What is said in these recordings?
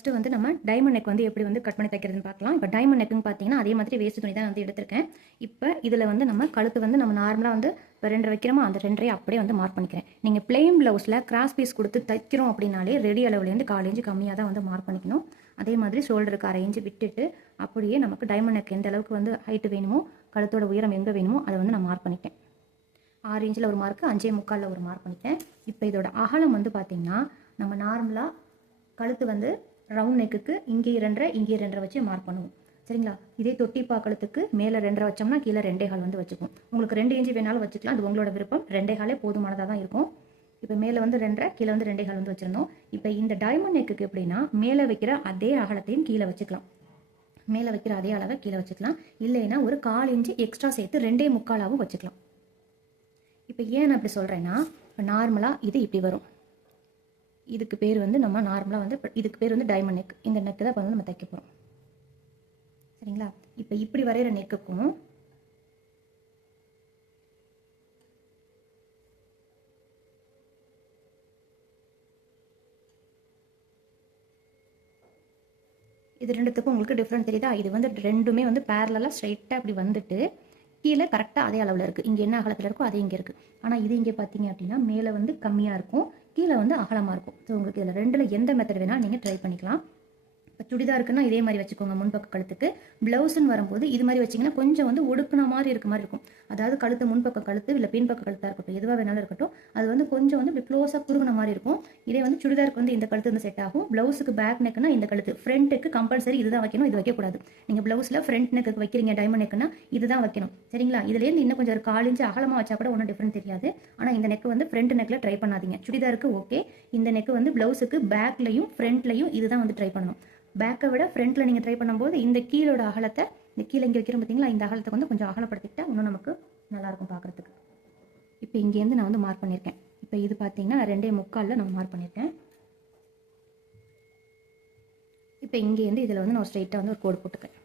Next வந்து நம்ம diamond neck வந்து எப்படி வந்து கட் பண்ணி தைக்கிறதுன்னு பார்க்கலாம். இப்போ டைமண்ட் நெக்குன்னு பார்த்தீங்கன்னா அதே மாதிரி வேஸ்ட் துணி தான் வந்து எடுத்திருக்கேன். இப்போ இதில் வந்து நம்ம கழுத்து வந்து நம்ம நார்மலாக வந்து இப்போ 2 வைக்கிறோமோ அந்த 2 அப்படியே வந்து மார்க் பண்ணிக்கிறேன். நீங்கள் பிளெயின் ப்ளவுஸில் கிராஸ் பீஸ் கொடுத்து தைக்கிறோம் அப்படின்னாலே ரெடி அளவுலேருந்து 1/4 இன்ச்சு கம்மியாக தான் வந்து மார்க் பண்ணிக்கணும். அதே மாதிரி ஷோல்டருக்கு 1/2 இன்ச்சு விட்டுட்டு அப்படியே நமக்கு டைமண்ட் நெக் எந்த அளவுக்கு வந்து ஹைட்டு வேணுமோ, கழுத்தோட உயரம் எங்கே வேணுமோ அதை வந்து நான் மார்க் பண்ணிட்டேன். 6 இன்ச்சில் ஒரு மார்க்கு, 5.75 ஒரு மார்க் பண்ணிட்டேன். இப்போ இதோட அகலம் வந்து பார்த்திங்கன்னா நம்ம நார்மலாக கழுத்து வந்து ரவுண்ட் நெக்குக்கு இங்கே 2.5 இங்கே 2.5 வச்சு மார்க் பண்ணுவோம். சரிங்களா? இதே தொட்டிப்பா கழுத்துக்கு மேலே 2.5 வச்சோம்னா கீழே 2.25 வந்து வச்சுக்கும். உங்களுக்கு 2 இன்ச்சு வேணாலும் வச்சுக்கலாம், அது உங்களோட விருப்பம். 2.25 போதுமானதாக தான் இருக்கும். இப்போ மேலே வந்து 2.5 கீழே வந்து 2.25 வந்து வச்சுருந்தோம். இப்போ இந்த டைமண்ட் நெக்குக்கு எப்படின்னா மேலே வைக்கிற அதே அகலத்தையும் கீழே வச்சுக்கலாம். மேலே வைக்கிற அதே அளவை கீழே வச்சுக்கலாம். இல்லைன்னா ஒரு 1/4 இன்ச்சு எக்ஸ்ட்ரா சேர்த்து 2.75 வச்சுக்கலாம். இப்போ ஏன் அப்படி சொல்கிறேன்னா, இப்போ நார்மலாக இது இப்படி வரும். இதுக்கு பேர் வந்து நம்ம நார்மலாக வந்து இதுக்கு பேர் வந்து டைமண்ட் நெக். இந்த நெக்கு தான் இப்போ வந்து நம்ம தைக்க போகிறோம். சரிங்களா? இப்போ இப்படி வரைகிற நெக்குக்கும் இது ரெண்டுத்துக்கும் உங்களுக்கு டிஃப்ரெண்ட் தெரியுதா? இது வந்து ரெண்டுமே வந்து பேரலாக ஸ்ட்ரைட்டாக அப்படி வந்துட்டு கீழே கரெக்டாக அதே அளவில் இருக்குது. இங்கே என்ன அகலத்தில் இருக்கோ அதே இங்கே இருக்குது. ஆனால் இது இங்கே பார்த்தீங்க அப்படின்னா மேலே வந்து கம்மியாக இருக்கும், கீழே வந்து அகலமாக இருக்கும். ஸோ உங்களுக்கு இதில் ரெண்டில் எந்த மெத்தட் வேணால் நீங்கள் ட்ரை பண்ணிக்கலாம். இப்போ சுடிதாருக்குன்னா இதே மாதிரி வச்சுக்கோங்க. முன்பக்க கழுத்துக்கு ப்ளவுஸ்ன்னு வரும்போது இது மாதிரி வச்சிங்கன்னா கொஞ்சம் வந்து ஒடுக்குன மாதிரி இருக்க மாதிரி இருக்கும். அதாவது கழுத்து முன்பக்க கழுத்து இல்லை பின்பக்க கழுத்தாக இருக்கட்டும், எதுவாக வேணாலும் இருக்கட்டும், அது வந்து கொஞ்சம் வந்து இப்படி க்ளோஸாக குறுகுன மாதிரி இருக்கும். இதே வந்து சுடிதாருக்கு வந்து இந்த கழுத்து வந்து செட் ஆகும். ப்ளவுஸுக்கு பேக் நெக்குன்னா இந்த கழுத்து, ஃப்ரண்ட்டுக்கு கம்பல்சரி இதுதான் வைக்கணும், இது வைக்கக்கூடாது. நீங்கள் ப்ளவுஸில் ஃப்ரண்ட் நெக்கு வைக்கிறீங்க டைமண்ட் நெக்குன்னா இதுதான் வைக்கணும். சரிங்களா? இதுலேருந்து இன்னும் கொஞ்சம் ஒரு 1/4 இன்ச்சு அகலமாக வச்சா கூட ஒன்றும் டிஃப்ரெண்ட் தெரியாது. ஆனால் இந்த நெக்கு வந்து ஃப்ரண்ட் நெக்கில் ட்ரை பண்ணாதீங்க. சுடிதாருக்கு ஓகே, இந்த நெக்கு வந்து ப்ளவுஸுக்கு பேக்லையும் ஃப்ரண்ட்லையும் இதுதான் வந்து ட்ரை பண்ணணும். பேக்கை விட ஃப்ரண்ட்டில் நீங்கள் ட்ரை பண்ணும்போது இந்த கீழோட அகலத்தை, இந்த கீழே இங்கே வைக்கிறோம் பார்த்தீங்களா, இந்த அகலத்தை வந்து கொஞ்சம் அகலப்படுத்திக்கிட்டால் இன்னும் நமக்கு நல்லாயிருக்கும் பார்க்குறதுக்கு. இப்போ இங்கேருந்து நான் வந்து மார்க் பண்ணியிருக்கேன். இப்போ இது பார்த்தீங்கன்னா 2.75 நான் மார்க் பண்ணியிருக்கேன். இப்போ இங்கேருந்து இதில் வந்து நான் ஸ்ட்ரெயிட்டாக வந்து ஒரு கோடு போட்டுக்கிறேன்.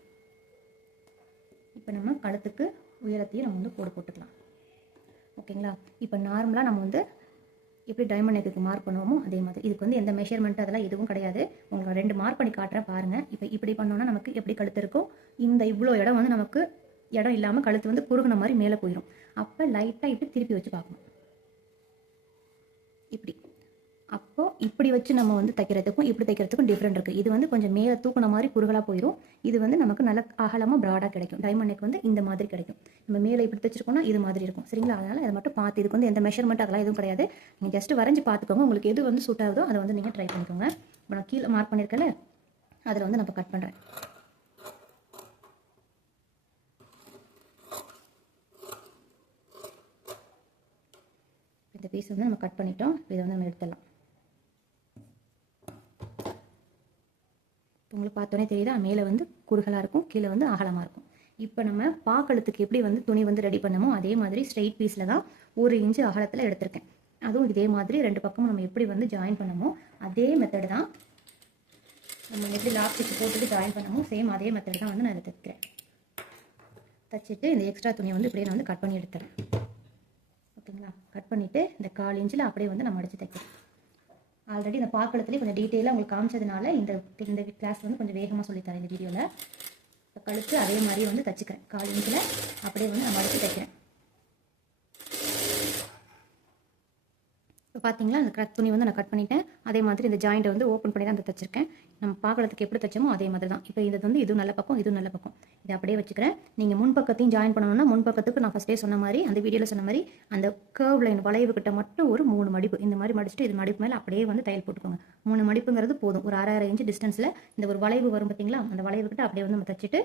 இப்போ நம்ம கழுத்துக்கு உயரத்தையும் நம்ம வந்து கோடு போட்டுக்கலாம். ஓகேங்களா? இப்போ நார்மலாக நம்ம வந்து எப்படி டைமண்ட் நெக்குக்கு மார்க் பண்ணுவோமோ அதே மாதிரி இதுக்கு வந்து எந்த மெஷர்மெண்ட் அதெல்லாம் எதுவும் கிடையாது. உங்களுக்கு 2 மார்க் பண்ணி காட்டுறேன் பாருங்கள். இப்போ இப்படி பண்ணோன்னா நமக்கு எப்படி கழுத்து இருக்கும், இந்த இவ்வளோ இடம் வந்து நமக்கு இடம் இல்லாமல் கழுத்து வந்து குறுகுன மாதிரி மேலே போயிடும். அப்போ லைட்டாக இப்படி திருப்பி வச்சு பார்க்கணும். இப்படி அப்போது இப்படி வச்சு நம்ம வந்து தைக்கிறதுக்கும் இப்படி தைக்கிறதுக்கும் டிஃப்ரெண்ட் இருக்குது. இது வந்து கொஞ்சம் மேலே தூக்குன மாதிரி குறுகலாக போயிடும். இது வந்து நமக்கு நல்ல அகலமாக ப்ராடாக கிடைக்கும். டைமண்ட் நெக் வந்து இந்த மாதிரி கிடைக்கும். நம்ம மேலே இப்படி தைச்சிருக்கோம்னா இது மாதிரி இருக்கும். சரிங்களா? அதனால் அதை மட்டும் பார்த்து, இதுக்கு வந்து எந்த மெஷர்மெண்ட் அதெல்லாம் எதுவும் கிடையாது. நீங்கள் ஜஸ்ட் வரைஞ்சி பார்த்துக்கோங்க. உங்களுக்கு எது வந்து சூட் ஆகுதோ அதை வந்து நீங்கள் ட்ரை பண்ணிக்கோங்க. இப்போ நான் கீழே மார்க் பண்ணியிருக்கேன்ல, அதில் வந்து நம்ம கட் பண்ணுறேன். இந்த பீஸ் வந்து நம்ம கட் பண்ணிட்டோம். இதை வந்து நம்ம எடுத்துடலாம். உங்களுக்கு பார்த்தோன்னே தெரியுதா, மேலே வந்து குறுகலாக இருக்கும், கீழே வந்து அகலமாக இருக்கும். இப்போ நம்ம பாக்கழுத்துக்கு எப்படி வந்து துணி வந்து ரெடி பண்ணமோ அதே மாதிரி ஸ்ட்ரெயிட் பீஸில் தான் 1 இன்ச்சு அகலத்தில் எடுத்திருக்கேன். அதுவும் இதே மாதிரி 2 பக்கமும் நம்ம எப்படி வந்து ஜாயின் பண்ணமோ அதே மெத்தட் தான். நம்ம எப்படி லாக் ஸ்டிச் போட்டுட்டு ஜாயின் பண்ணமோ சேம் அதே மெத்தட் தான் வந்து நான் இதை தைக்கிறேன். தைச்சிட்டு இந்த எக்ஸ்ட்ரா துணியை வந்து இப்படியே நான் வந்து கட் பண்ணி எடுத்துறேன். ஓகேங்களா? கட் பண்ணிவிட்டு இந்த 1/4 இன்ச்சில் அப்படியே வந்து நம்ம அடித்து தைக்கிறேன். ஆல்ரெடி இந்த பாக்கழுத்துலேயே கொஞ்சம் டீட்டெயிலாக உங்களுக்கு காமிச்சதுனால இந்த கிளாஸ் வந்து கொஞ்சம் வேகமாக சொல்லித்தரேன் இந்த வீடியோவில். இப்போ கழுத்து அதே மாதிரி வந்து தைச்சிக்கிறேன். 1/4 இன்ச்சில் அப்படியே வந்து நான் மடித்து தைக்கிறேன். இப்போ பார்த்தீங்களா, அந்த துணி வந்து நான் கட் பண்ணிட்டேன். அதே மாதிரி இந்த ஜாயிண்ட்டை வந்து ஓப்பன் பண்ணி தான் தைச்சிருக்கேன். நம்ம பாக்கழுத்துக்கு எப்படி தைச்சோமோ அதே மாதிரி தான். இப்போ இது வந்து இது நல்ல பக்கம், இது நல்ல பக்கம். இதை அப்படியே வச்சுக்கிறேன். நீங்கள் முன்பக்கத்தையும் ஜாயின் பண்ணணும்னா முன்பக்கத்துக்கு நான் ஃபஸ்ட்டே சொன்ன மாதிரி, அந்த வீடியோவில் சொன்ன மாதிரி, அந்த கர்வ் லைன் வளைவுக்கிட்ட மட்டும் ஒரு 3 மடிப்பு இந்த மாதிரி மடிச்சுட்டு இது மடிப்பு மேலே அப்படியே வந்து தையல் போட்டுக்கோங்க. 3 மடிப்புங்கிறது போதும். ஒரு 1/2 இன்ச்சு டிஸ்டன்ஸில் இந்த ஒரு வளைவு வரும் பார்த்தீங்களா, அந்த வளைவுக்கிட்ட அப்படியே வந்து நம்ம தைச்சிட்டு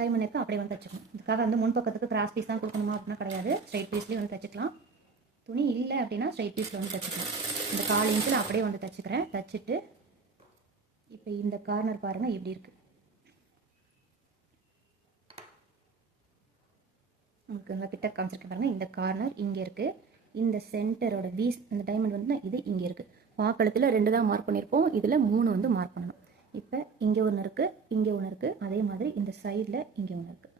டைமண்ட் நெக்கு அப்படியே வந்து தைச்சிக்கணும். இதுக்காக வந்து முன்பக்கத்துக்கு கிராஸ் பீஸ் தான் கொடுக்கணுமா அப்படின்னா கிடையாது. ஸ்ட்ரைட் பீஸ்லேயே வந்து தைச்சிக்கலாம். துணி இல்லை அப்படின்னா ஸ்ட்ரைட் பீஸில் வந்து தைச்சிக்கலாம். இந்த 1/4 இன்ச்சில் அப்படியே வந்து தைச்சிக்கிறேன். தைச்சிட்டு இப்போ இந்த கார்னர் பாருங்கள் எப்படி இருக்குது. உங்களுக்கு நல்லா கிட்ட காமிச்சிருக்கேன் பாருங்கள். இந்த கார்னர் இங்கே இருக்குது. இந்த சென்டரோட பீஸ் இந்த டைமண்ட் வந்து இது இங்கே இருக்குது. பாக்கழுத்தில் 2 தான் மார்க் பண்ணியிருப்போம். இதில் 3 வந்து மார்க் பண்ணணும். இப்போ இங்கே ஒன்று இருக்குது, இங்கே ஒன்று இருக்குது. அதே மாதிரி இந்த சைடில் இங்கே ஒன்று இருக்குது.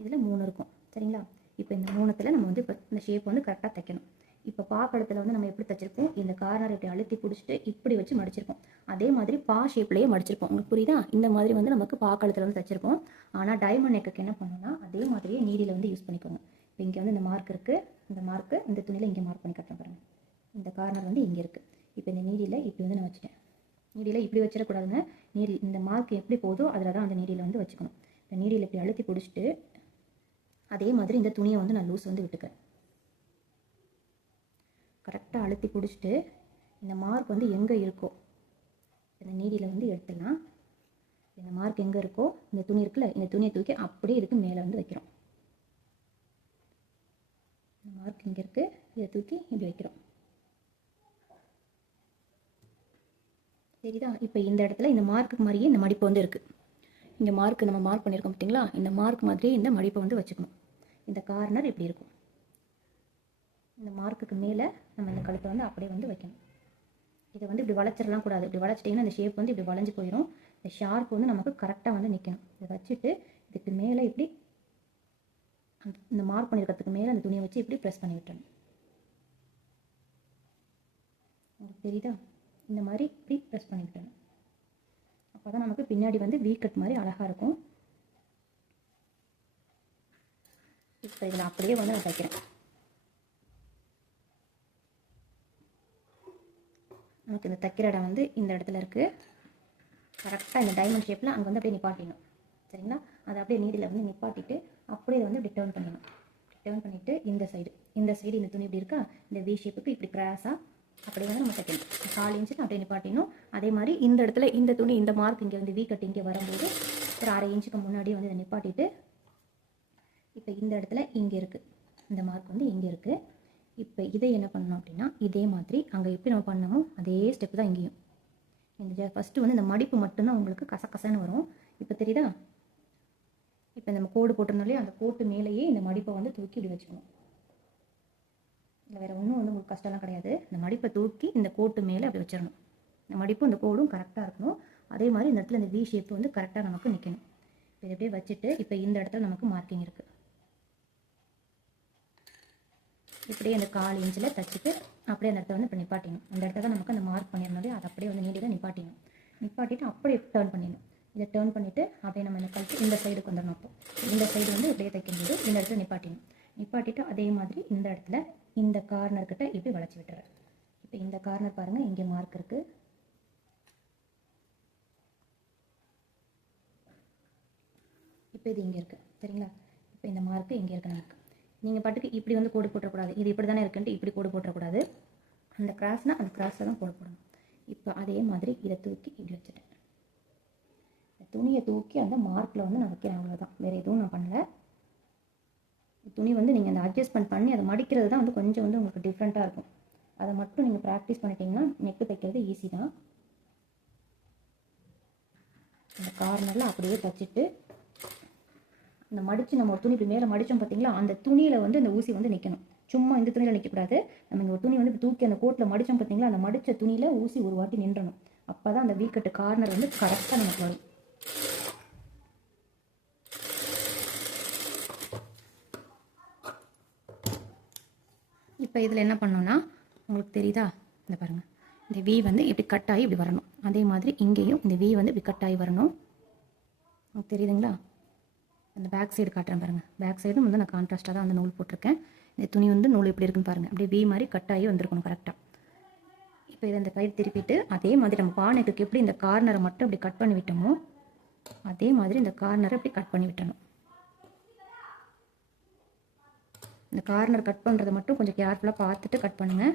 இதில் 3 இருக்கும். சரிங்களா? இப்போ இந்த 3த்தில் நம்ம வந்து இப்போ இந்த ஷேப் வந்து கரெக்டாக தைக்கணும். இப்போ பாக்கழுத்தில் வந்து நம்ம எப்படி தைச்சிருக்கோம், இந்த கார்னர் இப்படி அழுத்தி பிடிச்சிட்டு இப்படி வச்சு மடிச்சிருக்கோம். அதே மாதிரி பா ஷேப்லேயே மடிச்சிருப்போம். உங்களுக்கு புரியுதா? இந்த மாதிரி வந்து நமக்கு பா கழுத்தில் வந்து தைச்சிருப்போம். ஆனால் டைமண்ட் நெக்குக்கு என்ன பண்ணணும்னா அதே மாதிரியே நீடியில் வந்து யூஸ் பண்ணிக்கோங்க. இப்போ இங்கே வந்து இந்த மார்க் இருக்குது, இந்த மார்க்கு இந்த துணியில் இங்கே மார்க் பண்ணி கட்டுறேன் பாருங்கள். இந்த கார்னர் வந்து இங்கே இருக்குது. இப்போ இந்த நீடியில் இப்படி வந்து நான் வச்சுட்டேன். நீடியில் இப்படி வச்சிடக்கூடாதுங்க. நீடில் இந்த மார்க் எப்படி போதோ அதில் தான் அந்த நீடியில் வந்து வச்சுக்கணும். இந்த நீடியில் இப்படி அழுத்தி பிடிச்சிட்டு அதே மாதிரி இந்த துணியை வந்து நான் லூஸ் வந்து விட்டுக்கிறேன். கரெக்டாக அழுத்தி பிடிச்சிட்டு இந்த மார்க் வந்து எங்கே இருக்கோ இந்த நீடியில் வந்து எடுத்துடலாம். இந்த மார்க் எங்கே இருக்கோ இந்த துணி இருக்குல்ல, இந்த துணியை தூக்கி அப்படியே இதுக்கு மேலே வந்து வைக்கிறோம். இந்த மார்க் இங்கே இருக்குது, இதை தூக்கி இப்படி வைக்கிறோம். சரிதா? இப்போ இந்த இடத்துல இந்த மார்க்கு மாதிரியே இந்த மடிப்பு வந்து இருக்குது. இந்த மார்க் நம்ம மார்க் பண்ணியிருக்கோம் பார்த்தீங்களா? இந்த மார்க் மாதிரியே இந்த மடிப்பை வந்து வச்சுக்கணும். இந்த கார்னர் இப்படி இருக்கும். இந்த மார்க்குக்கு மேலே நம்ம இந்த கழுத்தை வந்து அப்படியே வந்து வைக்கணும். இதை வந்து இப்படி வளைச்சிடலாம் கூடாது. இப்படி வளைச்சிட்டிங்கன்னா இந்த ஷேப் வந்து இப்படி வளைஞ்சு போயிடும். இந்த ஷார்ப் வந்து நமக்கு கரெக்டாக வந்து நிற்கணும். இதை வச்சுட்டு இதுக்கு மேலே இப்படி இந்த மார்க் பண்ணியிருக்கிறதுக்கு மேலே அந்த துணியை வச்சு இப்படி ப்ரெஸ் பண்ணி விட்டணும். உங்களுக்கு தெரியுதா? இந்த மாதிரி இப்படி ப்ரெஸ் பண்ணி விட்டணும். அப்போ தான் நமக்கு பின்னாடி வந்து வீ கட் மாதிரி அழகாக இருக்கும். இப்போ இதில் அப்படியே வந்து நான் தைக்கிறேன். நமக்கு இந்த தைக்கிற இடம் வந்து இந்த இடத்துல இருக்குது. கரெக்டாக இந்த டைமண்ட் ஷேப்பில் அங்கே வந்து அப்படியே நிப்பாட்டிடணும். சரிங்களா? அதை அப்படியே நீடில் வந்து நிப்பாட்டிட்டு அப்படியே வந்து இப்படி டேர்ன் பண்ணிடணும். டேர்ன் பண்ணிவிட்டு இந்த சைடு இந்த துணி இப்படி இருக்கா, இந்த வி ஷேப்புக்கு இப்படி கிராஸாக அப்படியே வந்து நம்ம தைக்கணும். 4 இன்ச்சு அப்படியே நிப்பாட்டிடணும். அதே மாதிரி இந்த இடத்துல இந்த துணி இந்த மார்க் இங்கே வந்து வி கட் இங்கே வரும்போது ஒரு 1/2 இன்ச்சுக்கு முன்னாடி வந்து இதை நிப்பாட்டிட்டு இப்போ இந்த இடத்துல இங்கே இருக்குது, இந்த மார்க் வந்து இங்கே இருக்குது. இப்போ இதை என்ன பண்ணணும் அப்படின்னா இதே மாதிரி அங்கே எப்படி நம்ம பண்ணமோ அதே ஸ்டெப் தான் இங்கேயும். இந்த ஃபஸ்ட்டு வந்து இந்த மடிப்பு மட்டும்தான் உங்களுக்கு கசகசன்னு வரும். இப்போ தெரியுதா? இப்போ நம்ம கோடு போட்டிருந்தாலே அந்த கோட்டு மேலேயே இந்த மடிப்பை வந்து தூக்கி இப்படி வச்சுக்கணும். இல்லை வேறு ஒன்றும் வந்து உங்களுக்கு கஷ்டம்லாம் கிடையாது. இந்த மடிப்பை தூக்கி இந்த கோட்டு மேலே அப்படி வச்சிடணும். இந்த மடிப்பும் இந்த கோடும் கரெக்டாக இருக்கணும். அதே மாதிரி இந்த இடத்துல இந்த வி ஷேப் வந்து கரெக்டாக நமக்கு நிற்கணும். இதை அப்படியே வச்சுட்டு இப்போ இந்த இடத்துல நமக்கு மார்க்கிங் இருக்குது. இப்படியே அந்த 1/4 இன்ச்சில் தைச்சிட்டு அப்படியே அந்த இடத்த வந்து இப்போ நிப்பாட்டிடணும். அந்த இடத்துல தான் நமக்கு அந்த மார்க் பண்ணியிருந்தாலே அதை அப்படியே வந்து நீடியில் நிப்பாட்டிடணும். நிப்பாட்டிட்டு அப்படியே டேர்ன் பண்ணிடணும். இதை டேர்ன் பண்ணிவிட்டு அப்படியே நம்ம இந்த கழிச்சு இந்த சைடுக்கு வந்துடணும். அப்போ இந்த சைடு வந்து இப்படியே தைக்கும்போது இந்த இடத்துல நிப்பாட்டிடணும். நிப்பாட்டிட்டு அதே மாதிரி இந்த இடத்துல இந்த கார்னர்கிட்ட இப்படி வளைச்சி விட்டுறேன். இப்போ இந்த கார்னர் பாருங்கள், இங்கே மார்க் இருக்குது. இப்போ இது இங்கே இருக்குது. சரிங்களா? இப்போ இந்த மார்க்கு இங்கே இருக்க நமக்கு நீங்கள் பாட்டுக்கு இப்படி வந்து கோடு போட்டக்கூடாது. இது இப்படி தானே இருக்குன்ட்டு இப்படி கோடு போட்டக்கூடாது. அந்த கிராஸ்னால் அந்த கிராஸில் தான் கோடு போடணும். இப்போ அதே மாதிரி இதை தூக்கி இப்படி வச்சுட்டேன். இந்த துணியை தூக்கி அந்த மார்க்கில் வந்து நான் வைக்கிறேன். அவ்வளோதான், வேறு எதுவும் நான் பண்ணலை. துணி வந்து நீங்கள் அந்த அட்ஜஸ்ட்மெண்ட் பண்ணி அதை மடிக்கிறது தான் வந்து கொஞ்சம் வந்து உங்களுக்கு டிஃப்ரெண்ட்டாக இருக்கும். அதை மட்டும் நீங்கள் ப்ராக்டிஸ் பண்ணிட்டீங்கன்னா நெக்கு தைக்கிறது ஈஸி தான். இந்த கார்னரில் அப்படியே தைச்சிட்டு இந்த மடித்து நம்ம ஒரு துணி இப்படி மேலே மடித்தோம் பார்த்தீங்களா, அந்த துணியில் வந்து இந்த ஊசி வந்து நிற்கணும். சும்மா இந்த துணியில் நிற்கக்கூடாது. நம்ம இங்கே ஒரு துணி வந்து தூக்கி அந்த கோட்டில் மடித்தோம் பார்த்தீங்களா, அந்த மடித்த துணியில் ஊசி ஒரு வாட்டி நின்றணும். அப்போ தான் அந்த வீக்கட்டு கார்னர் வந்து கரெக்டாக நமக்கு வரும். இப்போ இதில் என்ன பண்ணோன்னா உங்களுக்கு தெரியுதா, இந்த பாருங்கள், இந்த வி வந்து இப்படி கட் ஆகி இப்படி வரணும். அதே மாதிரி இங்கேயும் இந்த வி வந்து இப்படி கட் ஆகி வரணும். உங்களுக்கு தெரியுதுங்களா? அந்த பேக் சைடு காட்டுறேன் பாருங்கள். பேக் சைடும் வந்து நான் கான்ட்ராஸ்ட்டாக தான் அந்த நூல் போட்டிருக்கேன். இந்த துணி வந்து நூல் எப்படி இருக்குன்னு பாருங்கள். அப்படியே வி மாதிரி கட் ஆகி வந்திருக்கணும் கரெக்டாக. இப்போ இதை இந்த கயிறு திருப்பிட்டு அதே மாதிரி நம்ம பானைக்கு எப்படி இந்த கார்னரை மட்டும் இப்படி கட் பண்ணி விட்டோமோ அதே மாதிரி இந்த கார்னரை இப்படி கட் பண்ணி விட்டணும். இந்த கார்னர் கட் பண்ணுறதை மட்டும் கொஞ்சம் கேர்ஃபுல்லாக பார்த்துட்டு கட் பண்ணுங்கள்.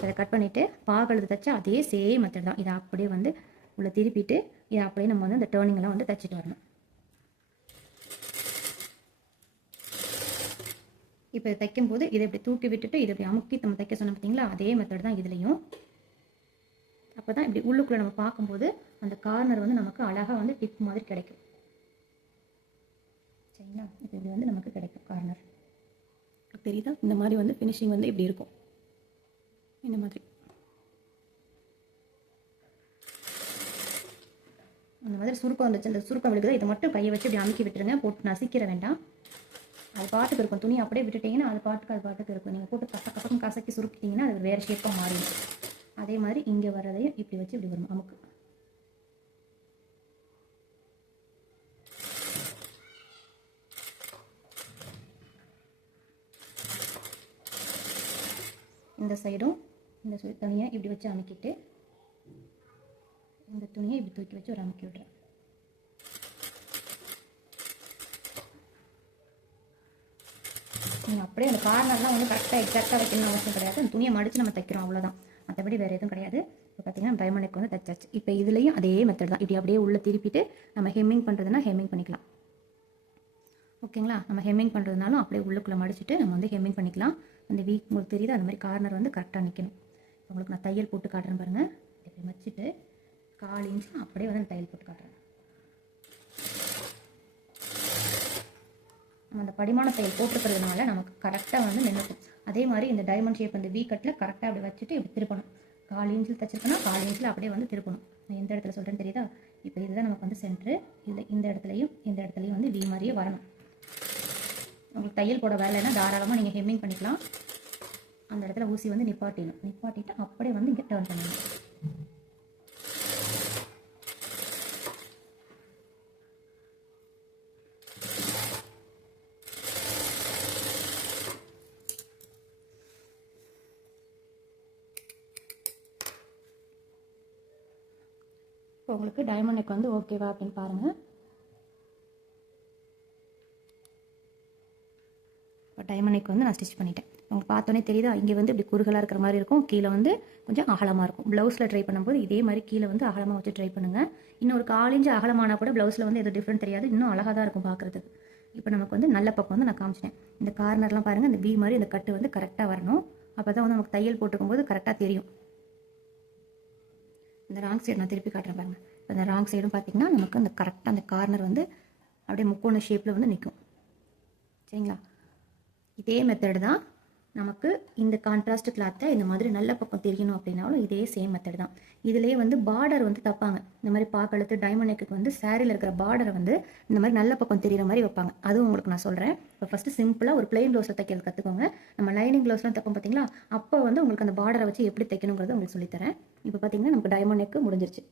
இதை கட் பண்ணிவிட்டு பாகழுது தைச்சா அதே சேம் மெத்தட் தான். இதை அப்படியே வந்து உள்ளே திருப்பிட்டு இதை அப்படியே நம்ம வந்து இந்த டேர்னிங்கெல்லாம் வந்து தைச்சிட்டு வரணும். இப்போ இதை தைக்கும்போது இதை இப்படி தூக்கி விட்டுட்டு இதை இப்படி அமுக்கி நம்ம தைக்க சொன்னோம் பார்த்தீங்களா, அதே மெத்தட் தான் இதுலேயும். அப்போ தான் இப்படி உள்ளுக்குள்ளே நம்ம பார்க்கும்போது அந்த கார்னர் வந்து நமக்கு அழகாக வந்து டிப் மாதிரி கிடைக்கும். சரிங்களா? இப்போ இப்படி வந்து நமக்கு கிடைக்கும் கார்னர். தெரியுதா? இந்த மாதிரி வந்து ஃபினிஷிங் வந்து இப்படி இருக்கும். இந்த மாதிரி அந்த மாதிரி சுருக்கம் வந்துச்சு. அந்த சுருக்கம் விழுகுது. இதை மட்டும் கையை வச்சு இப்படி அமுக்கி விட்டுருங்க. போட்டு நசிக்கிற வேண்டாம். அது பாட்டுக்கு இருக்கும். துணி அப்படியே விட்டுட்டிங்கன்னா அது பாட்டுக்கு இருக்கும். நீங்கள் போட்டு கசக்கி சுருக்கிட்டிங்கன்னா அது வேறு ஷேப்பாக மாறிடும். அதே மாதிரி இங்கே வர்றதையும் இப்படி வச்சு இப்படி வரும் அமுக்கு. இந்த சைடும் இந்த துணியை இப்படி வச்சு அமுக்கிட்டு இந்த துணியை இப்படி தூக்கி வச்சு ஒரு அமுக்கி விட்றேன். நீங்கள் அப்படியே அந்த கார்னர்லாம் வந்து கரெக்டாக எக்ஸாக்டாக வைக்கணும்னு அவசியம் கிடையாது. அந்த துணியை மடித்து நம்ம தைக்கிறோம், அவ்வளோதான். மற்றபடி வேறு எதுவும் கிடையாது. இப்போ பார்த்தீங்கன்னா டைமண்ட் நெக் வந்து தைச்சாச்சு. இப்போ இதுலேயும் அதே மெத்தட் தான். இப்படி அப்படியே உள்ளே திருப்பிட்டு நம்ம ஹெம்மிங் பண்ணுறதுனா ஹெம்மிங் பண்ணிக்கலாம். ஓகேங்களா? நம்ம ஹெம்மிங் பண்ணுறதுனாலும் அப்படியே உள்ளுக்குள்ளே மடிச்சுட்டு நம்ம வந்து ஹெம்மிங் பண்ணிக்கலாம். அந்த வீக் உங்களுக்கு தெரியுது, அந்த மாதிரி கார்னர் வந்து கரெக்டாக நிற்கணும். உங்களுக்கு நான் தையல் போட்டு காட்டுறேன் பாருங்கள். இப்படி வச்சுட்டு 1/4 இன்ச்சு அப்படியே வந்து தையல் போட்டு காட்டுறேன். நம்ம அந்த படிமான தையல் போட்டுக்கிறதுனால நமக்கு கரெக்டாக வந்து நின்றுக்கும். அதே மாதிரி இந்த டைமண்ட் ஷேப் இந்த வீ கட்டில் கரெக்டாக அப்படி வச்சுட்டு இப்படி திருப்பணும். 1/4 இன்ச்சில் தைச்சிருக்கோன்னா 1/4 இன்ச்சில் அப்படியே வந்து திருப்பணும். நான் எந்த இடத்துல சொல்கிறேன்னு தெரியுதா? இப்போ இதுதான் நமக்கு வந்து சென்ட்ரு. இல்லை இந்த இடத்துலையும் வந்து வீ மாதிரியே வரணும். உங்களுக்கு தையல் போட வேலைன்னா தாராளமாக நீங்கள் ஹெம்மிங் பண்ணிக்கலாம். அந்த இடத்துல ஊசி வந்து நிப்பாட்டிட்டு அப்படியே வந்து இங்கே டர்ன் பண்ணணும். இப்போ உங்களுக்கு டைமண்ட் நெக் வந்து ஓகேவா அப்படின்னு பாருங்கள். இப்போ டைமண்ட் நெக் வந்து நான் ஸ்டிச் பண்ணிட்டேன். உங்களுக்கு பார்த்தோன்னே தெரியுதா? இங்கே வந்து இப்படி குறுகலாக இருக்கிற மாதிரி இருக்கும், கீழே வந்து கொஞ்சம் அகலமாக இருக்கும். ப்ளவுஸில் ட்ரை பண்ணும்போது இதே மாதிரி கீழே வந்து அகலமாக வச்சு ட்ரை பண்ணுங்கள். இன்னும் ஒரு 1/4 இன்ச்சு அகலமானா கூட ப்ளவுஸில் வந்து எதுவும் டிஃப்ரெண்ட் தெரியாது, இன்னும் அழகாக தான் இருக்கும் பார்க்குறதுக்கு. இப்போ நமக்கு வந்து நல்ல பக்கம் வந்து நான் காமிச்சிட்டேன். இந்த கார்னர்லாம் பாருங்கள், இந்த வி மாதிரி இந்த கட்டு வந்து கரெக்டாக வரணும். அப்போ தான் வந்து நமக்கு தையல் போட்டுக்கும்போது கரெக்டாக தெரியும். இந்த ராங் சைடு நான் திருப்பி காட்டுறேன் பாருங்கள். இப்போ இந்த ராங் சைடும் பார்த்திங்கன்னா நமக்கு அந்த கரெக்டாக அந்த கார்னர் வந்து அப்படியே முக்கோண ஷேப்பில் வந்து நிற்கும். சரிங்களா? இதே மெத்தடு தான் நமக்கு இந்த கான்ட்ராஸ்ட் கிளாத்தை இந்த மாதிரி நல்ல பக்கம் தெரியணும் அப்படின்னாலும் இதே சேம் மெத்தட் தான். இதிலே வந்து பார்டர் வந்து தப்பாங்க. இந்த மாதிரி பாக்கழுத்து டைமண்ட் நெக்கு வந்து சாரியில் இருக்கிற பார்டரை வந்து இந்த மாதிரி நல்ல பக்கம் தெரிகிற மாதிரி வைப்பாங்க. அதுவும் உங்களுக்கு நான் சொல்கிறேன். இப்போ ஃபஸ்ட்டு சிம்பிளாக ஒரு பிளெயின் ப்ளவுஸில் தைக்கிறது கற்றுக்கோங்க. நம்ம லைனிங் ப்ளவுஸ்லாம் தைப்போம் பார்த்தீங்களா? அப்போ வந்து உங்களுக்கு அந்த பார்டரை வச்சு எப்படி தைக்கணுங்கிறத உங்களுக்கு சொல்லித்தரேன். இப்போ பார்த்தீங்கன்னா நமக்கு டைமண்ட் நெக்கு முடிஞ்சிருச்சு.